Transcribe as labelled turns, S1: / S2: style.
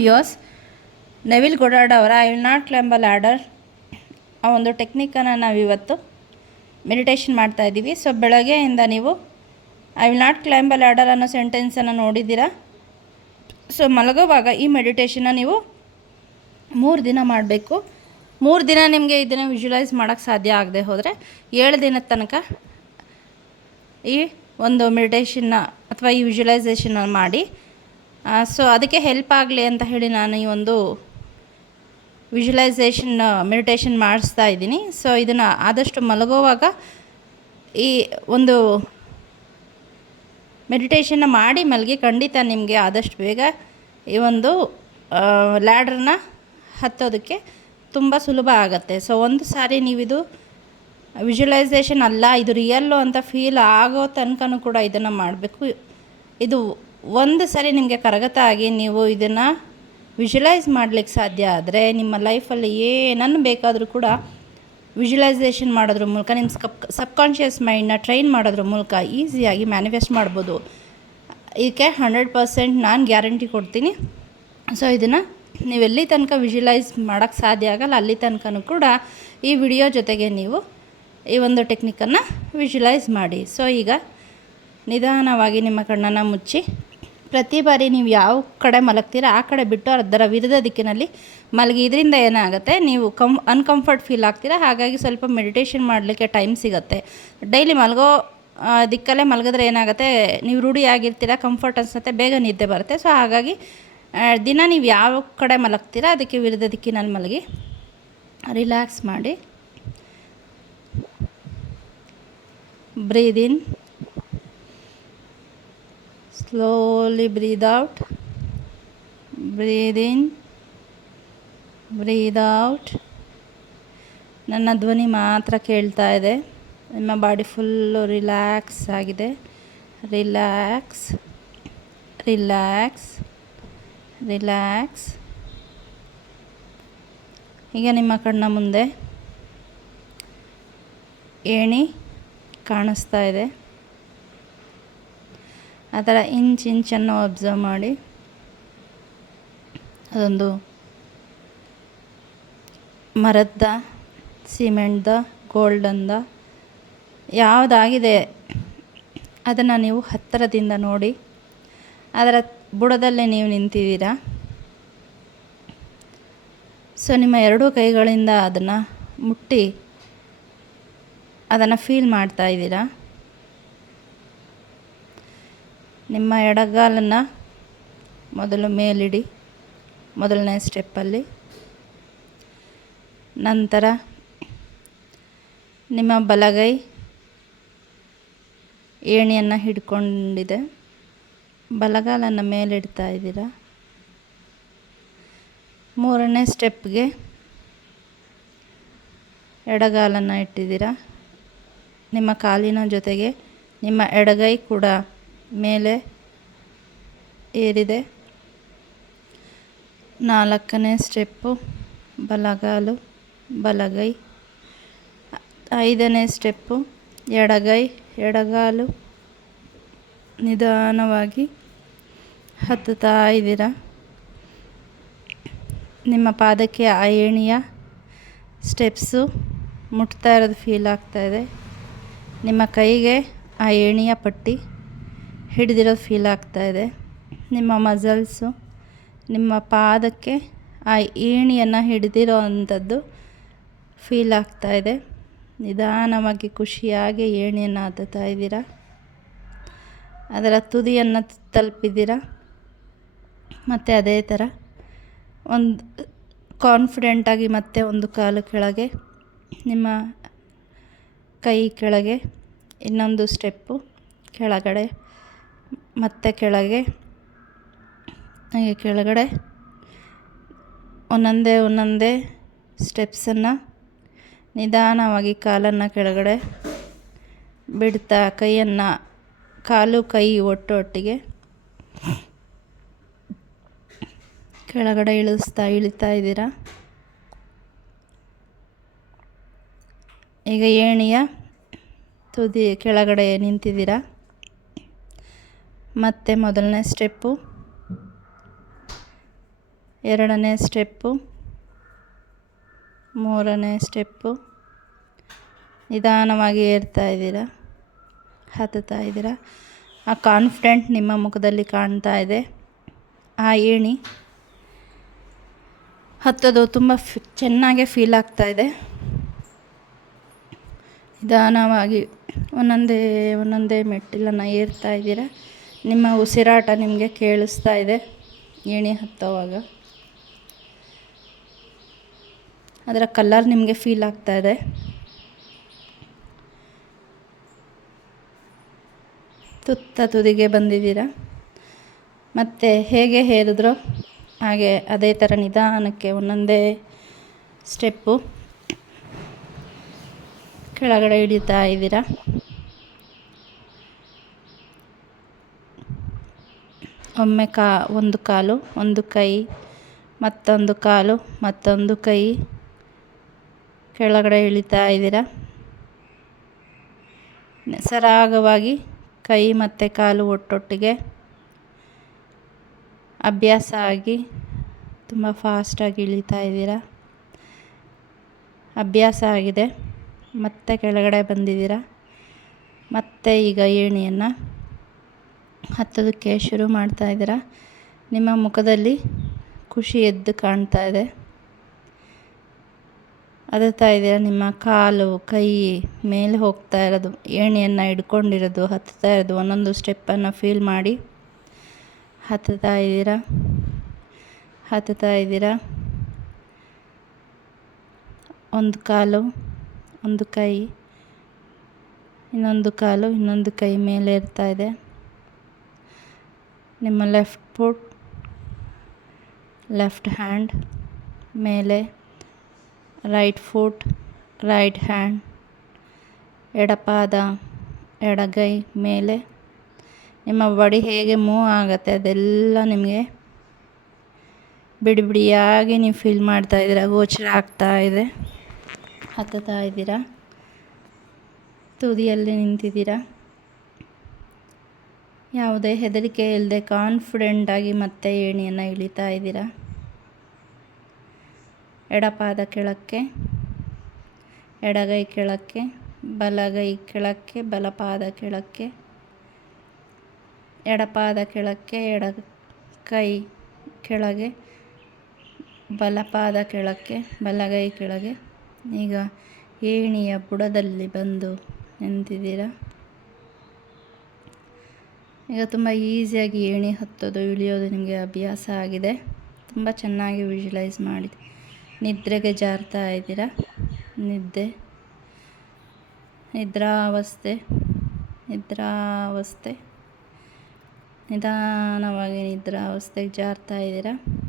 S1: Viewers Neville Goddard ಅವರ I will not climb ladder ಆ ಒಂದು ಟೆಕ್ನಿಕನ್ನು ನಾವಿವತ್ತು ಮೆಡಿಟೇಷನ್ ಮಾಡ್ತಾ ಇದ್ದೀವಿ ಸೊ ಬೆಳಗ್ಗೆಯಿಂದ ನೀವು I will not climb ladder ಅನ್ನೋ ಸೆಂಟೆನ್ಸನ್ನು ನೋಡಿದ್ದೀರಾ? ಸೊ ಮಲಗುವಾಗ ಈ ಮೆಡಿಟೇಷನ್ನ ನೀವು ಮೂರು ದಿನ ಮಾಡಬೇಕು. ಮೂರು ದಿನ ನಿಮಗೆ ಇದನ್ನು ವಿಜುವಲೈಸ್ ಮಾಡೋಕ್ಕೆ ಸಾಧ್ಯ ಆಗದೆ ಹೋದರೆ, ಏಳು ದಿನದ ತನಕ ಈ ಒಂದು ಮೆಡಿಟೇಷನ್ನ ಅಥವಾ ಈ ವಿಜುವಲೈಸೇಷನ್ನ ಮಾಡಿ ಸೊ ಅದಕ್ಕೆ ಹೆಲ್ಪ್ ಆಗಲಿ ಅಂತ ಹೇಳಿ ನಾನು ಈ ಒಂದು ವಿಜುವಲೈಸೇಷನ್ ಮೆಡಿಟೇಷನ್ ಮಾಡಿಸ್ತಾ ಇದ್ದೀನಿ. ಸೊ ಇದನ್ನು ಆದಷ್ಟು ಮಲಗೋವಾಗ ಈ ಒಂದು ಮೆಡಿಟೇಷನ್ನ ಮಾಡಿ ಮಲಗಿ ಖಂಡಿತ ನಿಮಗೆ ಆದಷ್ಟು ಬೇಗ ಈ ಒಂದು ಲ್ಯಾಡ್ರನ್ನ ಹತ್ತೋದಕ್ಕೆ ತುಂಬ ಸುಲಭ ಆಗುತ್ತೆ. ಸೊ ಒಂದು ಸಾರಿ ನೀವಿದು ವಿಜುವಲೈಸೇಷನ್ ಅಲ್ಲ, ಇದು ರಿಯಲ್ಲು ಅಂತ ಫೀಲ್ ಆಗೋ ತನಕನೂ ಕೂಡ ಇದನ್ನು ಮಾಡಬೇಕು. ಇದು ಒಂದು ಸರಿ ನಿಮಗೆ ಕರಗತ ಆಗಿ ನೀವು ಇದನ್ನು ವಿಜುವಲೈಸ್ ಮಾಡಲಿಕ್ಕೆ ಸಾಧ್ಯ ಆದರೆ ನಿಮ್ಮ ಲೈಫಲ್ಲಿ ಏನನ್ನು ಬೇಕಾದರೂ ಕೂಡ ವಿಜುವಲೈಸೇಷನ್ ಮಾಡೋದ್ರ ಮೂಲಕ ನಿಮ್ಮ ಸಬ್ ಸಬ್ಕಾನ್ಷಿಯಸ್ ಮೈಂಡನ್ನ ಟ್ರೈನ್ ಮಾಡೋದ್ರ ಮೂಲಕ ಈಸಿಯಾಗಿ ಮ್ಯಾನಿಫೆಸ್ಟ್ ಮಾಡ್ಬೋದು. ಇದಕ್ಕೆ ಹಂಡ್ರೆಡ್ ಪರ್ಸೆಂಟ್ ನಾನು ಗ್ಯಾರಂಟಿ ಕೊಡ್ತೀನಿ. ಸೊ ಇದನ್ನು ನೀವು ಎಲ್ಲಿ ತನಕ ವಿಜುವಲೈಸ್ ಮಾಡೋಕ್ಕೆ ಸಾಧ್ಯ ಆಗಲ್ಲ, ಅಲ್ಲಿ ತನಕನೂ ಕೂಡ ಈ ವಿಡಿಯೋ ಜೊತೆಗೆ ನೀವು ಈ ಒಂದು ಟೆಕ್ನಿಕನ್ನು ವಿಜುವಲೈಸ್ ಮಾಡಿ. ಸೊ ಈಗ ನಿಧಾನವಾಗಿ ನಿಮ್ಮ ಕಣ್ಣನ್ನು ಮುಚ್ಚಿ ಪ್ರತಿ ಬಾರಿ ನೀವು ಯಾವ ಕಡೆ ಮಲಗ್ತೀರ ಆ ಕಡೆ ಬಿಟ್ಟು ಅದರ ವಿರುದ್ಧ ದಿಕ್ಕಿನಲ್ಲಿ ಮಲಗಿ. ಇದರಿಂದ ಏನಾಗುತ್ತೆ? ನೀವು ಕಂ ಅನ್ಕಂಫರ್ಟ್ ಫೀಲ್ ಆಗ್ತೀರಾ. ಹಾಗಾಗಿ ಸ್ವಲ್ಪ ಮೆಡಿಟೇಷನ್ ಮಾಡಲಿಕ್ಕೆ ಟೈಮ್ ಸಿಗುತ್ತೆ. ಡೈಲಿ ಮಲಗೋ ದಿಕ್ಕಲ್ಲೇ ಮಲಗಿದ್ರೆ ಏನಾಗುತ್ತೆ? ನೀವು ರೂಢಿ ಆಗಿರ್ತೀರ ಕಂಫರ್ಟ್ ಅನಿಸುತ್ತೆ, ಬೇಗ ನಿದ್ದೆ ಬರುತ್ತೆ. ಸೊ ಹಾಗಾಗಿ ದಿನ ನೀವು ಯಾವ ಕಡೆ ಮಲಗ್ತೀರಾ, ಅದಕ್ಕೆ ವಿರುದ್ಧ ದಿಕ್ಕಿನಲ್ಲಿ ಮಲಗಿ. ರಿಲ್ಯಾಕ್ಸ್ ಮಾಡಿ. Breathe in slowly breathe out. Breathe in. Breathe out. ನನ್ನ ಧ್ವನಿ ಮಾತ್ರ ಕೇಳ್ತಾ ಇದೆ. ನಿಮ್ಮ ಬಾಡಿ ಫುಲ್ಲು ರಿಲ್ಯಾಕ್ಸ್ ಆಗಿದೆ. ರಿಲ್ಯಾಕ್ಸ್ ರಿಲ್ಯಾಕ್ಸ್ ರಿಲ್ಯಾಕ್ಸ್ ಈಗ ನಿಮ್ಮ ಕಣ್ಣ ಮುಂದೆ ಏಣಿ ಕಾಣಿಸ್ತಾ ಇದೆ. ಆ ಥರ ಇಂಚ್ ಇಂಚನ್ನು ಅಬ್ಸರ್ವ್ ಮಾಡಿ. ಅದೊಂದು ಮರದ್ದ ಸಿಮೆಂಟ್ದ ಗೋಲ್ಡನ್ದ ಯಾವುದಾಗಿದೆ ಅದನ್ನು ನೀವು ಹತ್ತಿರದಿಂದ ನೋಡಿ. ಅದರ ಬುಡದಲ್ಲೇ ನೀವು ನಿಂತಿದ್ದೀರಾ. ಸೊ ನಿಮ್ಮ ಎರಡೂ ಕೈಗಳಿಂದ ಅದನ್ನು ಮುಟ್ಟಿ ಅದನ್ನು ಫೀಲ್ ಮಾಡ್ತಾ ಇದ್ದೀರಾ. ನಿಮ್ಮ ಎಡಗಾಲನ್ನು ಮೊದಲು ಮೇಲಿಡಿ. ಮೊದಲನೇ ಸ್ಟೆಪ್ಪಲ್ಲಿ. ನಂತರ ನಿಮ್ಮ ಬಲಗೈ ಏಣಿಯನ್ನು ಹಿಡ್ಕೊಂಡಿದೆ. ಬಲಗಾಲನ್ನು ಮೇಲಿಡ್ತಾ ಇದ್ದೀರಾ? ಮೂರನೇ ಸ್ಟೆಪ್ಗೆ ಎಡಗಾಲನ್ನು ಇಟ್ಟಿದ್ದೀರಾ? ನಿಮ್ಮ ಕಾಲಿನ ಜೊತೆಗೆ ನಿಮ್ಮ ಎಡಗೈ ಕೂಡ ಮೇಲೆ ಏರಿದೆ. ನಾಲ್ಕನೇ ಸ್ಟೆಪ್ಪು, ಬಲಗಾಲು, ಬಲಗೈ. ಐದನೇ ಸ್ಟೆಪ್ಪು, ಎಡಗೈ, ಎಡಗಾಲು. ನಿಧಾನವಾಗಿ ಹತ್ತುತ್ತಾ ಇದ್ದೀರ? ನಿಮ್ಮ ಪಾದಕ್ಕೆ ಆ ಏಣಿಯ ಸ್ಟೆಪ್ಸು ಮುಟ್ತಾ ಇರೋದು ಫೀಲ್ ಆಗ್ತಾ ಇದೆ. ನಿಮ್ಮ ಕೈಗೆ ಆ ಏಣಿಯ ಪಟ್ಟಿ. ಹಿಡಿದಿರೋದು ಫೀಲ್ ಆಗ್ತಾ ಇದೆ. ನಿಮ್ಮ ಮಸಲ್ಸು ನಿಮ್ಮ ಪಾದಕ್ಕೆ ಆ ಏಣಿಯನ್ನು ಹಿಡಿದಿರೋ ಅಂಥದ್ದು ಫೀಲ್ ಆಗ್ತಾ ಇದೆ. ನಿಧಾನವಾಗಿ ಖುಷಿಯಾಗಿ ಏಣಿಯನ್ನು ಹತ್ತುತ್ತಾ ಇದ್ದೀರಾ? ಅದರ ತುದಿಯನ್ನು ತಲುಪಿದ್ದೀರಾ? ಮತ್ತು ಅದೇ ಥರ ಒಂದು ಕಾನ್ಫಿಡೆಂಟಾಗಿ ಮತ್ತೆ ಒಂದು ಕಾಲು ಕೆಳಗೆ, ನಿಮ್ಮ ಕೈ ಕೆಳಗೆ ಇನ್ನೊಂದು ಸ್ಟೆಪ್ಪು ಕೆಳಗಡೆ ಮತ್ತೆ ಕೆಳಗೆ, ಹಾಗೆ ಕೆಳಗಡೆ ಒಂದೊಂದೇ ಒಂದೊಂದೇ ಸ್ಟೆಪ್ಸನ್ನು ನಿಧಾನವಾಗಿ ಕಾಲನ್ನು ಕೆಳಗಡೆ ಬಿಡ್ತಾ, ಕೈಯನ್ನು ಕಾಲು, ಕೈ ಒಟ್ಟೊಟ್ಟಿಗೆ ಕೆಳಗಡೆ ಇಳಿಸ್ತಾ, ಇಳಿತಾ ಇದ್ದೀರಾ? ಈಗ ಏಣಿಯ ತುದಿ ಕೆಳಗಡೆ ನಿಂತಿದ್ದೀರಾ? ಮತ್ತು ಮೊದಲನೇ ಸ್ಟೆಪ್ಪು. ಎರಡನೇ ಸ್ಟೆಪ್ಪು. ಮೂರನೇ ಸ್ಟೆಪ್ಪು. ನಿಧಾನವಾಗಿ ಏರ್ತಾ ಇದ್ದೀರಾ? ಹತ್ತುತ್ತಾ ಇದ್ದೀರಾ? ಆ ಕಾನ್ಫಿಡೆಂಟ್ ನಿಮ್ಮ ಮುಖದಲ್ಲಿ ಕಾಣ್ತಾ ಇದೆ. ಆ ಏಣಿ. ಹತ್ತೋದು ತುಂಬ ಫಿ, ಚೆನ್ನಾಗೇ ಫೀಲ್ ಆಗ್ತಾ ಇದೆ. ನಿಧಾನವಾಗಿ ಒಂದೊಂದೇ ಒಂದೊಂದೇ ಮೆಟ್ಟಿಲನ್ನು ಏರ್ತಾ ಇದ್ದೀರಾ? ನಿಮ್ಮ ಉಸಿರಾಟ ನಿಮಗೆ ಕೇಳಿಸ್ತಾ ಇದೆ. ಏಣಿ ಹತ್ತೋವಾಗ. ಅದರ ಕಲರ್ ನಿಮಗೆ ಫೀಲ್ ಆಗ್ತಾ ಇದೆ. ತುತ್ತ ತುದಿಗೆ ಬಂದಿದ್ದೀರಾ? ಮತ್ತು ಹೇಗೆ ಹೇರಿದ್ರೋ ಹಾಗೆ ಅದೇ ಥರ ನಿಧಾನಕ್ಕೆ ಒಂದೊಂದೇ ಸ್ಟೆಪ್ಪು ಕೆಳಗಡೆ ಹಿಡಿತಾ ಇದ್ದೀರಾ? ಒಮ್ಮೆ ಕಾ, ಒಂದು ಕಾಲು, ಒಂದು ಕೈ, ಮತ್ತೊಂದು ಕಾಲು, ಮತ್ತೊಂದು ಕೈ. ಕೆಳಗಡೆ ಇಳಿತಾ ಇದ್ದೀರಾ? ಸರಾಗವಾಗಿ ಕೈ ಮತ್ತು ಕಾಲು ಒಟ್ಟೊಟ್ಟಿಗೆ. ಅಭ್ಯಾಸ ಆಗಿ ತುಂಬ ಫಾಸ್ಟಾಗಿ ಇಳಿತಾ ಇದ್ದೀರಾ? ಅಭ್ಯಾಸ ಆಗಿದೆ. ಮತ್ತೆ ಕೆಳಗಡೆ ಬಂದಿದ್ದೀರಾ? ಮತ್ತೆ ಈಗ ಏಣಿಯನ್ನು ಹತ್ತೋದಕ್ಕೆ ಶುರು ಮಾಡ್ತಾ ಇದ್ದೀರಾ? ನಿಮ್ಮ ಮುಖದಲ್ಲಿ ಖುಷಿ ಎದ್ದು ಕಾಣ್ತಾ ಇದೆ. ಹತ್ತುತ್ತಾ ಇದ್ದೀರಾ? ನಿಮ್ಮ ಕಾಲು, ಕೈ ಮೇಲೆ ಹೋಗ್ತಾ ಇರೋದು, ಏಣಿಯನ್ನು ಹಿಡ್ಕೊಂಡಿರೋದು, ಹತ್ತುತ್ತಾ ಇರೋದು, ಒಂದೊಂದು ಸ್ಟೆಪ್ಪನ್ನು ಫೀಲ್ ಮಾಡಿ ಹತ್ತುತ್ತಾ ಇದ್ದೀರಾ? ಹತ್ತುತ್ತಾ ಇದ್ದೀರಾ? ಒಂದು ಕಾಲು, ಒಂದು ಕೈ, ಇನ್ನೊಂದು ಕಾಲು, ಇನ್ನೊಂದು ಕೈ ಮೇಲೆ ಇರ್ತಾ ಇದೆ. ನಿಮ್ಮ ಲೆಫ್ಟ್ ಫುಟ್ ಲೆಫ್ಟ್ ಹ್ಯಾಂಡ್ ಮೇಲೆ ರೈಟ್ ಫುಟ್ ರೈಟ್ ಹ್ಯಾಂಡ್ ಎಡಪಾದ, ಎಡಗೈ, ಮೇಲೆ. ನಿಮ್ಮ ಬಾಡಿ ಹೇಗೆ ಮೂವ್ ಆಗುತ್ತೆ ಅದೆಲ್ಲ ನಿಮಗೆ ಬಿಡಿ ಬಿಡಿಯಾಗಿ ನೀವು ಫೀಲ್ ಮಾಡ್ತಾ ಇದ್ದೀರಾ, ಗೋಚರ ಆಗ್ತಾ ಇದೆ, ಹತ್ತುತ್ತಾ ಇದ್ದೀರಾ, ತುದಿಯಲ್ಲಿ ನಿಂತಿದ್ದೀರಾ. ಯಾವುದೇ ಹೆದರಿಕೆ ಇಲ್ಲದೆ ಕಾನ್ಫಿಡೆಂಟಾಗಿ ಮತ್ತೆ ಏಣಿಯನ್ನು ಇಳಿತಾ ಇದ್ದೀರಾ? ಎಡಪಾದ ಕೆಳಕ್ಕೆ, ಎಡಗೈ ಕೆಳಕ್ಕೆ, ಬಲಗೈ ಕೆಳಕ್ಕೆ, ಬಲಪಾದ ಕೆಳಕ್ಕೆ, ಎಡಪಾದ ಕೆಳಕ್ಕೆ ಎಡ ಕೈ ಕೆಳಗೆ, ಬಲಪಾದ ಕೆಳಕ್ಕೆ, ಬಲಗೈ ಕೆಳಗೆ. ಈಗ ಏಣಿಯ ಬುಡದಲ್ಲಿ ಬಂದು ನಿಂತಿದ್ದೀರಾ? ಈಗ ತುಂಬ ಈಸಿಯಾಗಿ ಏಣಿ ಹತ್ತೋದು, ಇಳಿಯೋದು ನಿಮಗೆ ಅಭ್ಯಾಸ ಆಗಿದೆ. ತುಂಬ ಚೆನ್ನಾಗಿ ವಿಜುಲೈಸ್ ಮಾಡಿ. ನಿದ್ರೆಗೆ ಜಾರ್ತಾ ಇದ್ದೀರಾ? ನಿದ್ದೆ. ನಿದ್ರಾವಸ್ಥೆ. ನಿದ್ರಾವಸ್ಥೆ. ನಿಧಾನವಾಗಿ ನಿದ್ರಾವಸ್ಥೆಗೆ ಜಾರ್ತಾ ಇದ್ದೀರಾ?